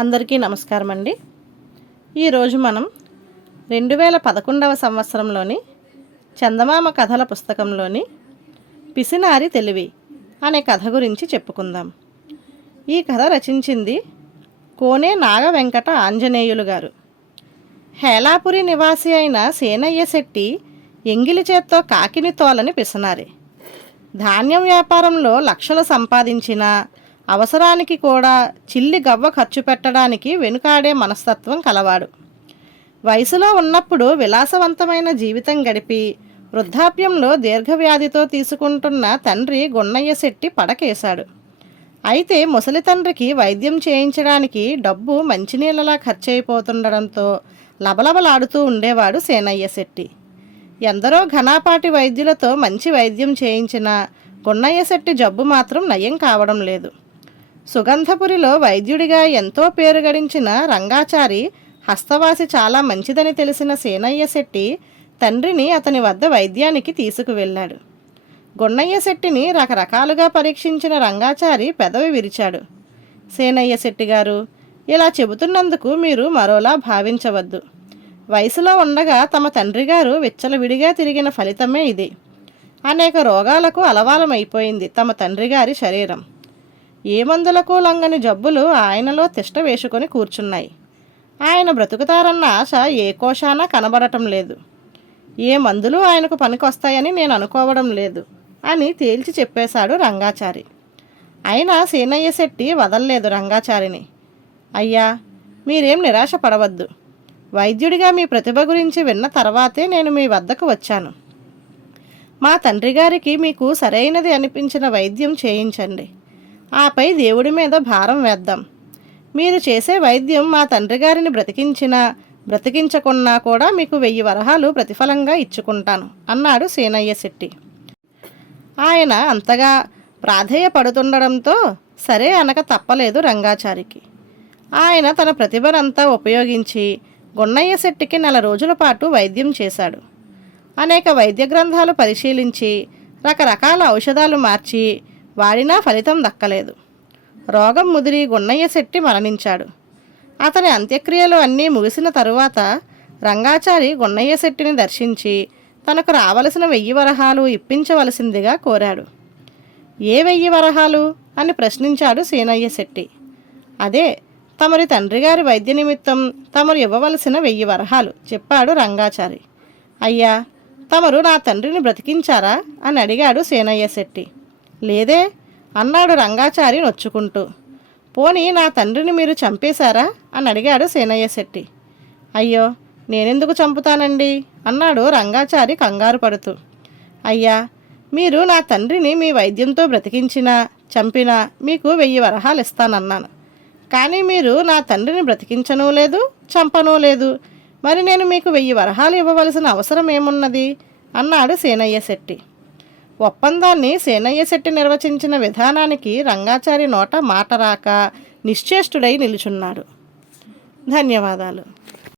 అందరికీ నమస్కారం అండి. ఈరోజు మనం 2011వ సంవత్సరంలోని చందమామ కథల పుస్తకంలోని పిసినారి తెలివి అనే కథ గురించి చెప్పుకుందాం. ఈ కథ రచించింది కోనే నాగ వెంకట ఆంజనేయులు గారు. హేలాపురి నివాసి అయిన సేనయ్య శెట్టి ఎంగిలి చేత్తో కాకిని తోలని పిసినారి. ధాన్యం వ్యాపారంలో లక్షలు సంపాదించిన అవసరానికి కూడా చిల్లి గవ్వ ఖర్చు పెట్టడానికి వెనుకాడే మనస్తత్వం కలవాడు. వయసులో ఉన్నప్పుడు విలాసవంతమైన జీవితం గడిపి వృద్ధాప్యంలో దీర్ఘవ్యాధితో తీసుకుంటున్న తండ్రి గున్నయ్య శెట్టి పడకేశాడు. అయితే ముసలి తండ్రికి వైద్యం చేయించడానికి డబ్బు మంచినీళ్ళలా ఖర్చయిపోతుండడంతో లబలబలాడుతూ ఉండేవాడు సేనయ్య శెట్టి. ఎందరో ఘనాపాటి వైద్యులతో మంచి వైద్యం చేయించిన గున్నయ్య శెట్టి జబ్బు మాత్రం నయం కావడం లేదు. సుగంధపురిలో వైద్యుడిగా ఎంతో పేరు గడించిన రంగాచారి హస్తవాసి చాలా మంచిదని తెలిసిన సేనయ్య శెట్టి తండ్రిని అతని వద్ద వైద్యానికి తీసుకువెళ్ళాడు. గున్నయ్య శెట్టిని రకరకాలుగా పరీక్షించిన రంగాచారి పెదవి విరిచాడు. సేనయ్య శెట్టి గారు, ఇలా చెబుతున్నందుకు మీరు మరోలా భావించవద్దు. వయసులో ఉండగా తమ తండ్రి గారు విచ్చలవిడిగా తిరిగిన ఫలితమే ఇది. అనేక రోగాలకు అలవాలమైపోయింది తమ తండ్రి గారి శరీరం. ఏ మందులకు లొంగని జబ్బులు ఆయనలో తిష్ట వేసుకొని కూర్చున్నాయి. ఆయన బ్రతుకుతారన్న ఆశ ఏ కోశాన కనబడటం లేదు. ఏ మందులు ఆయనకు పనికొస్తాయని నేను అనుకోవడం లేదు అని తేల్చి చెప్పేశాడు రంగాచారి. అయినా సేనయ్య శెట్టి వదల్లేదు రంగాచారిని. అయ్యా, మీరేం నిరాశ పడవద్దు. వైద్యుడిగా మీ ప్రతిభ గురించి విన్న తర్వాతే నేను మీ వద్దకు వచ్చాను. మా తండ్రి గారికి మీకు సరైనది అనిపించిన వైద్యం చేయించండి. ఆపై దేవుడి మీద భారం వేద్దాం. మీరు చేసే వైద్యం మా తండ్రి గారిని బ్రతికించకున్నా కూడా మీకు 1000 వరహాలు ప్రతిఫలంగా ఇచ్చుకుంటాను అన్నాడు సేనయ్య శెట్టి. ఆయన అంతగా ప్రాధేయపడుతుండడంతో సరే అనక తప్పలేదు రంగాచారికి. ఆయన తన ప్రతిభనంతా ఉపయోగించి గున్నయ్య శెట్టికి 4 రోజుల పాటు వైద్యం చేశాడు. అనేక వైద్య గ్రంథాలు పరిశీలించి రకరకాల ఔషధాలు మార్చి వాడినా ఫలితం దక్కలేదు. రోగం ముదిరి గున్నయ్య శెట్టి మరణించాడు. అతని అంత్యక్రియలు అన్నీ ముగిసిన తరువాత రంగాచారి గున్నయ్య శెట్టిని దర్శించి తనకు రావలసిన 1000 వరహాలు ఇప్పించవలసిందిగా కోరాడు. ఏ 1000 వరహాలు అని ప్రశ్నించాడు సేనయ్య శెట్టి. అదే, తమరి తండ్రి గారి వైద్య నిమిత్తం తమరు ఇవ్వవలసిన 1000 వరహాలు చెప్పాడు రంగాచారి. అయ్యా, తమరు నా తండ్రిని బ్రతికించారా అని అడిగాడు సేనయ్య శెట్టి. లేదే అన్నాడు రంగాచారి నొచ్చుకుంటూ. పోనీ నా తండ్రిని మీరు చంపేశారా అని అడిగాడు సేనయ్య శెట్టి. అయ్యో, నేనెందుకు చంపుతానండి అన్నాడు రంగాచారి కంగారు పడుతూ. అయ్యా, మీరు నా తండ్రిని మీ వైద్యంతో బ్రతికించినా చంపినా మీకు 1000 వరహాలు ఇస్తానన్నాను. కానీ మీరు నా తండ్రిని బ్రతికించనూ లేదు, చంపనూ లేదు. మరి నేను మీకు 1000 వరహాలు ఇవ్వవలసిన అవసరం ఏమున్నది అన్నాడు సేనయ్య శెట్టి. ఒప్పందాన్ని సేనయ్య శెట్టి నిర్వచించిన విధానానికి రంగాచారి నోట మాట రాక నిశ్చేష్టుడై నిలుచున్నాడు. ధన్యవాదాలు.